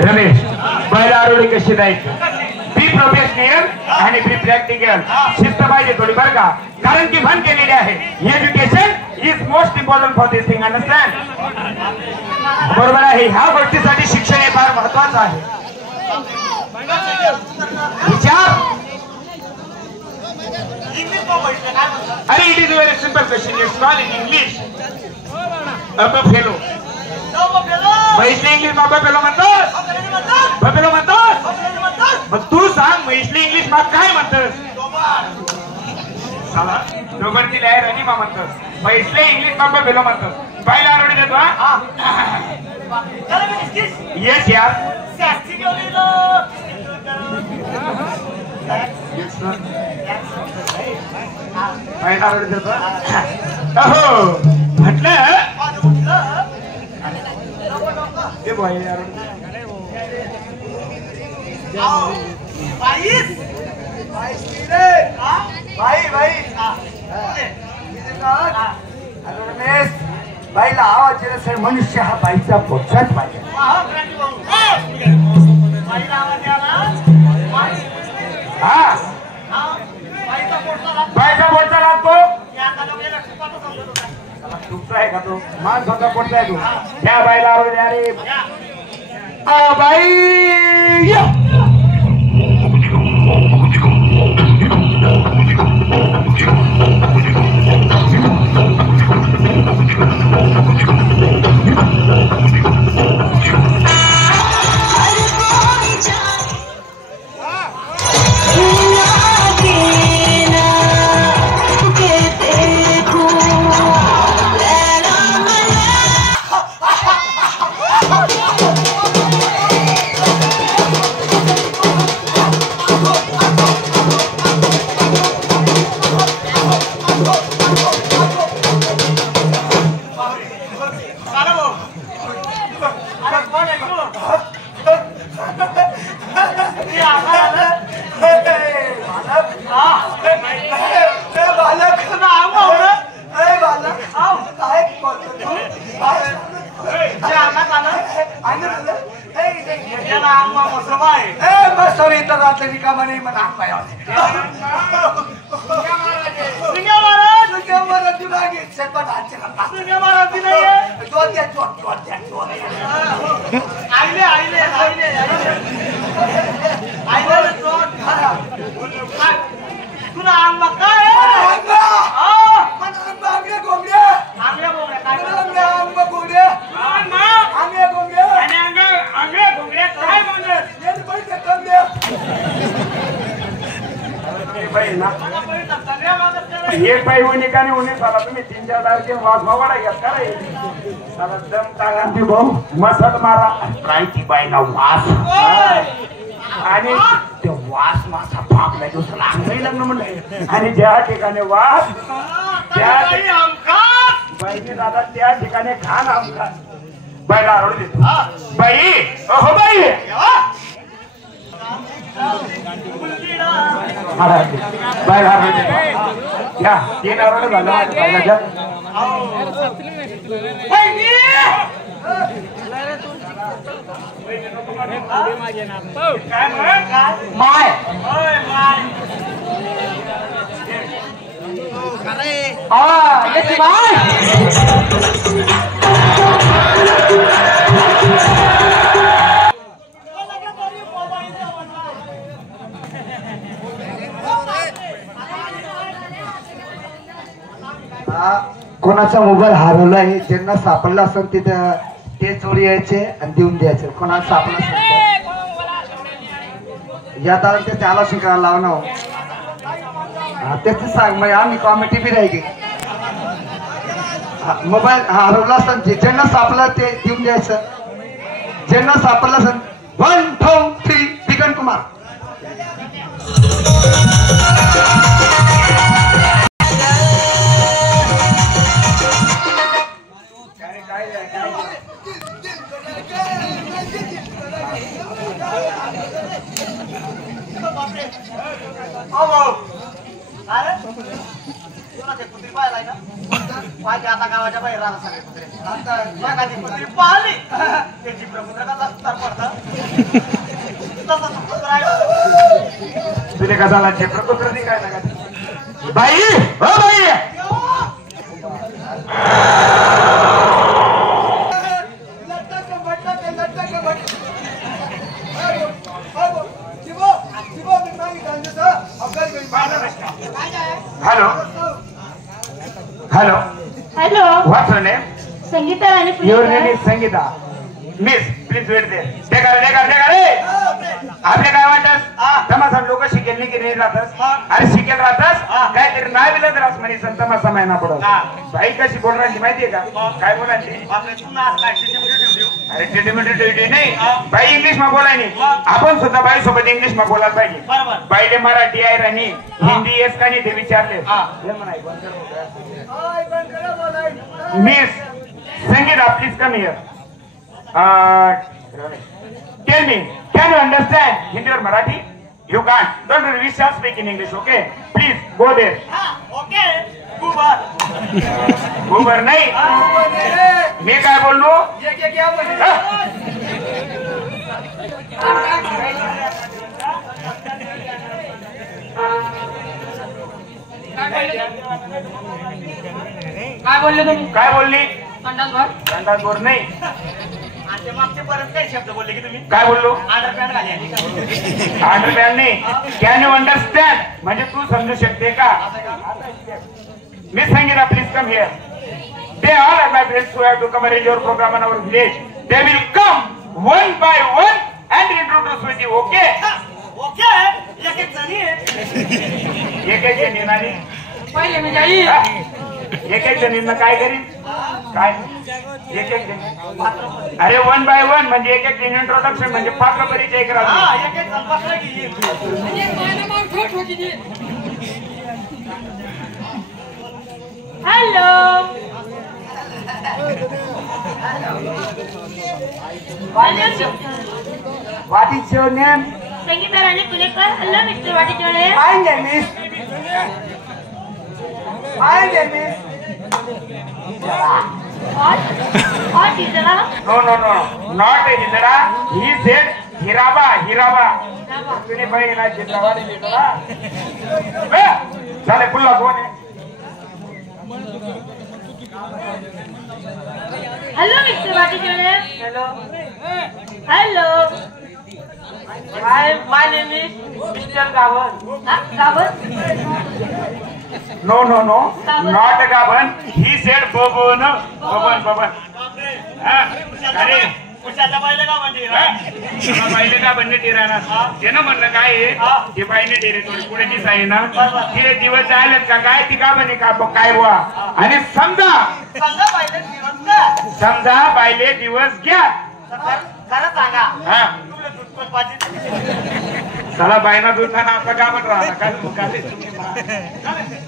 रमेश बैल आरोळी कशी जायचं बी प्रोफेशनल आणि बी प्रॅक्टिकल शिस्त पाहिजे थोडी बरं का कारण की भन केलेली आहे education is most important for this thing understand बरोबर आहे ह्या गोष्टीसाठी शिक्षण हे फार महत्वाचं आहे विचार अरे it is very simple question it's called in English buffalo म्हैसली इंग्लिश मग बफेलो म्हणतोस बफेलो म्हणतोस मग तू सांग म्हैसली इंग्लिश मग काय म्हणतोस दोघांची लहर आणि मग म्हणतोस म्हैसली इंग्लिश मग बफेलो म्हणतोस बायला आरोडी देतो हा येस यार बायला आरोडी देतो हो म्हटलं ये भाई यार बाईला आवाज मनुष्य हा बाईचा पोचाच पाहिजे बाईचा पोटचा लागतो तुमचा आहे का तो मान स्वतः पोटचा आहे तू त्या बाईला आवाज द्या रे बाई एक बाई होणे का नाही होणे साला तुम्ही 3-4 तारखे वाजवा वाडा घ्या का रे साला दम टाकांती भाऊ मसत मारा रायची बाईला वास आणि ते वास मासा फाकला दुसरा अंगही लग्न म्हणलं आणि ज्या ठिकाणी वास त्या बाईने दादा त्या ठिकाणी खान आमका बाईला आरोड देतो बाई हो बाई बाईला आरोड देतो क्या तीन आरोड झालं माय कोणाचा मोबाईल हरवला आहे ज्यांना सापडला असेल तिथं ते चोरी यायचे आणि देऊन द्यायचे कोणाला सापडला असेल या तारण ते त्याला शिकायला लावणं त्याच सांग मग आम्ही कॉमिटी बी राहिली मोबाईल हरवला असेल ज्यांना सापडला ते देऊन द्यायचं ज्यांना सापडला असेल 1 2 3 बिगन कुमार बापरे ओ भाऊ अरे तुला ते कुत्री पाहिलाय ना पाहिजे आता गावाच्या बाहेर राहता सगळे कुत्रे आता बघा ती कुत्री पाहिली त्याची प्रपुत्र कसा सुतार पडतं तसं तो कुत्रा आहे तुले कसाला चेप्र कुत्र काय ना बाई हो bye hello hello hello what's your name Sangeeta Rani your name is Sangeeta miss please wait दे रे आपले काय वाटत तमासा लोक शिकेल नाही की नाही राहतस अरे शिकेल राहतस काहीतरी नाही बिलत रास म्हणे संत तमासा महिना पडत बाई कशी बोल राहिली माहितीये का काय बोलायची अरे टिटिमिटी नाही बाई इंग्लिश मा बोलाय नाही आपण सुद्धा बाई सोबत इंग्लिश मा बोलायला पाहिजे बाईले मराठी आहे राणी हिंदी येस का नाही ते विचारले miss Sangeeta please come here tell me, can you understand Hindi or Marathi? You can't. Don't worry, we shall speak in English, okay? Please, go there. Okay गुबर Uber नाही. मी काय बोललो? हा? काय बोलले तुम्ही काय बोलली? संडास बोर नाही. आणि मागचे परत काही शब्द बोलले की तुम्ही काय बोललो? अंडरपॅन्ट घाली अंडरस्टँड नाही. कॅन यू अंडरस्टँड म्हणजे तू समजू शकते का? मी Sangeeta please come here. They all are my friends who have to come arrange your program in our village. They will come one by one and introduce with you, okay? Okay एक एक जणी आहे एक एक जणींनी पहिले म्हणजे आई हा? एक एक जणींना काय करीन काय एक एक जणी अरे वन बाय वन म्हणजे एक एक जण इंट्रोडक्शन म्हणजे पात्र परिचय करा. हा एक एक जण बसला की hello What is your name? Sangeeta Rani Punekar. Hello mister Watechole. My name is. My name is. और टीचरा नो नो नो नॉट हिजडा ही सेड हिराबा हिराबा तुम्ही बघितला चित्रवाडी लिहिला झाले पुल्ला कोण आहे? Hello mister Watechole. Hello hello my name is mister गावन गावत नो नो नो गाभण. नॉट गाभण ही सेड बबन बबन बबन हा, अरे कुशाच्या बाईला का म्हणते हा? बाईले का बनणे टिराना ते ना म्हणलं काय आहे ते बाईने टिरे थोडी पुढे ती आहे ना तिथे दिवस जायलेत का काय ती का बने का काय बुवा आणि समजा सांगा बाईला फिरत का समजा बाईले दिवस घ्या खरं सांगा हा तुला दूध पण पाहिजे चला बाईना दूध खाना आपलं का म्हण राहिला काय